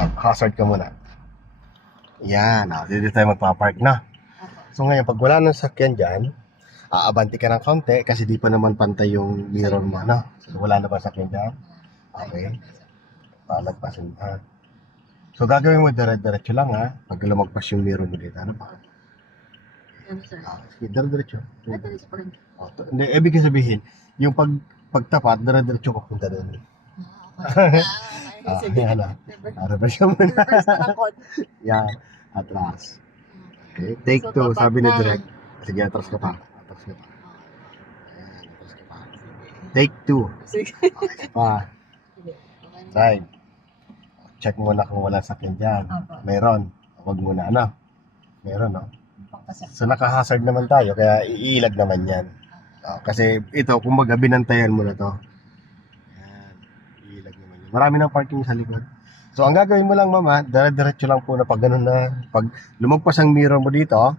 stop. Hazard ka muna. Yan, dito tayo magpapark na. So ngayon, pag wala nang sakyan dyan, aabanti ka ng konti kasi di pa naman pantay yung mirror mo, no? So, wala na ba sakyan dyan? Okay. Palagpasin ha. So gagawin mo dire-diretso lang ha. Pag lumagpas yung mirror mo dito, ano pa? Ano, sir? Sige, dire-diretso. Madalis pa rin. Hindi, ibig sabihin, yung pagtapat, dire-diretso ka punta doon. Okay. Sige. Yan na. Reverse ka muna. Reverse na ng code. Yan, atras. Okay, take So, 2, tapat sabi ni na. Direk. Sige, atras ka pa. Atras ka pa. Ayan, atras ka pa. Take 2. Sige. Okay pa. Sige. Okay na. Drive. Check muna kung wala sakyan dyan. Apo. Meron. Huwag muna, ano? Meron, no? Pagpasok. So, naka-hazard naman tayo, kaya iilag naman yan. Kasi ito, kumbaga, binantayan mo na to. Ayan, iilag naman yan. Marami ng parking sa likod. So, ang gagawin mo lang, mama, dire-diretso lang po na pag ganun na, pag lumagpas ang mirror mo dito,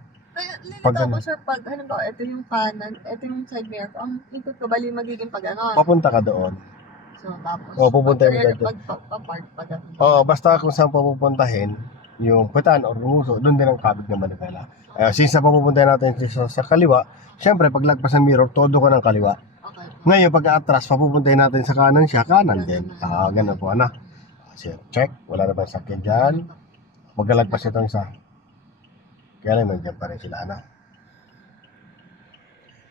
Pag Lilito ano? ko, sir, pag halimbawa, ito yung kanan, ito yung side mirror ko, ang ikot ko, bali magiging pag ano. papunta ka doon. So, tapos, Pupunta yung dyan. pag-park pag ano. Oo, basta kung saan papupuntahin, yung petaan or nguso, doon din ang kabig ng manibela. Since na papupuntahin natin sa kaliwa, syempre, pag lagpas ng mirror, todo ka ng kaliwa. Okay. Ngayon, pag atras, papupuntahin natin sa kanan siya, kanan din. Ganun po, ano? Check, wala na ba yung sakyan dyan? Maglalagpas itong isa. Kaya lang, nandiyan pa rin sila, ano?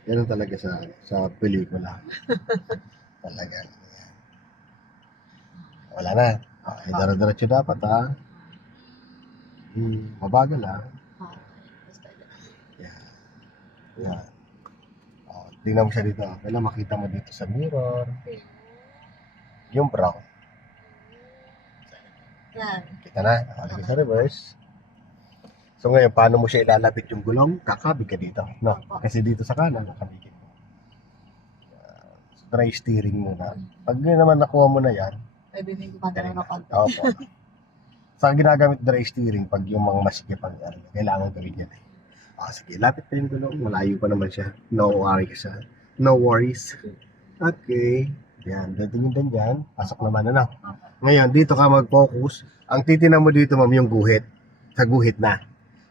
Ganun talaga sa pelikula. Talaga. Yan. Wala na. Okay, dara-diretso dapat, ha? Mabagal, ha? Yan. Yan. Tingnan mo siya dito. Kailan makita mo dito sa mirror. Yung brown. Yan. Kita na. Nakalagay sa reverse. So ngayon, paano mo siya ilalapit yung gulong? Kakabig ka dito. No? Kasi dito sa kanan, kakabigin mo. Dry steering muna. Pag naman nakuha mo na yan, Pwede na yung gumagana ng konti. opo. Sa ginagamit dry steering, pag yung mga masikip ang area, kailangan gawin yan. Sige, lapit pa yung gulong. Malayo pa naman siya. No worries. No worries. Okay. Yan, datingin din dyan. Pasok naman, ano? Ngayon, dito ka mag-focus. Ang titinan mo dito, ma'am, yung guhit. Sa guhit na.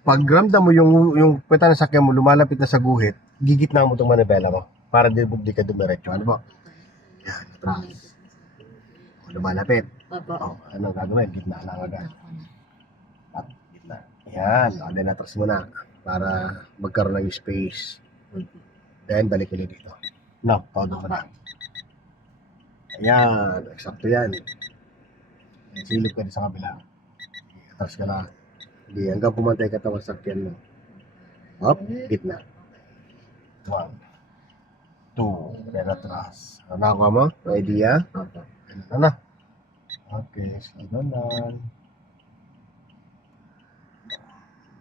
Pag ramdam mo yung peta ng sakyan mo, lumalapit na sa guhit, gigitna mo itong manibela mo. Para di ka dumiretso. Ano po? Yan, atras. Lumalapit. Anong gagawin? Gitna lang agad. At gitna. Yan. Then atras mo na. Para magkaroon ng space. Then, balik ulit dito. No, todo mo na. Ayan. Eksakto yan. Silip ka din sa kabila. Atras ka na. Hindi, hanggang pumantay ka tawag sa sakyan mo. Up, gitna. 1, 2, then atras. Nakuha mo? Idea? Ganun na. Okay, slow lang.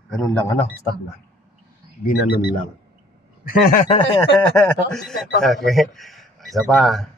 Ganun lang, ano? Stop na. Ginanon lang. Okay. Isa pa.